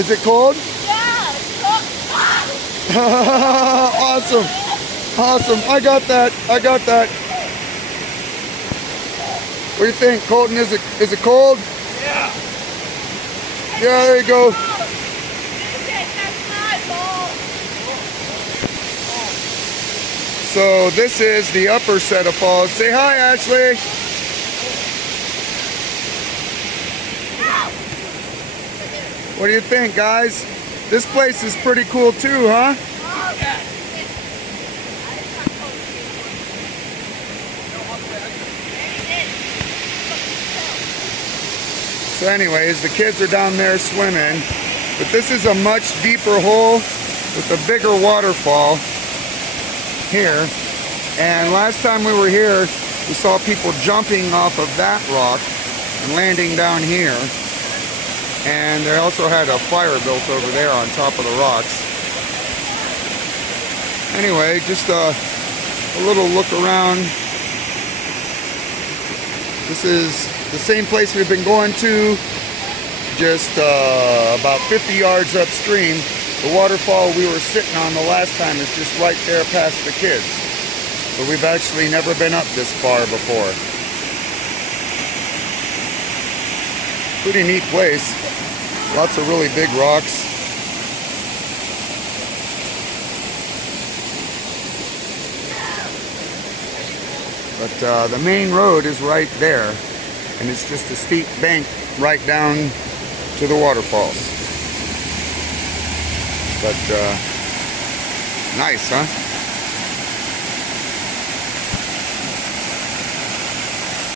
Is it cold? Yeah, it's cold. Awesome. Awesome. I got that. I got that. What do you think, Colton? Is it cold? Yeah. Yeah, there you go. So this is the upper set of falls. Say hi, Ashley. What do you think, guys? This place is pretty cool too, huh? So anyways, the kids are down there swimming, but this is a much deeper hole with a bigger waterfall here. And last time we were here, we saw people jumping off of that rock and landing down here. And they also had a fire built over there on top of the rocks. Anyway, just a little look around. This is the same place we've been going to, just about 50 yards upstream. The waterfall we were sitting on the last time is just right there past the kids. So we've actually never been up this far before. Pretty neat place. Lots of really big rocks. But the main road is right there, and it's just a steep bank right down to the waterfalls. But nice, huh?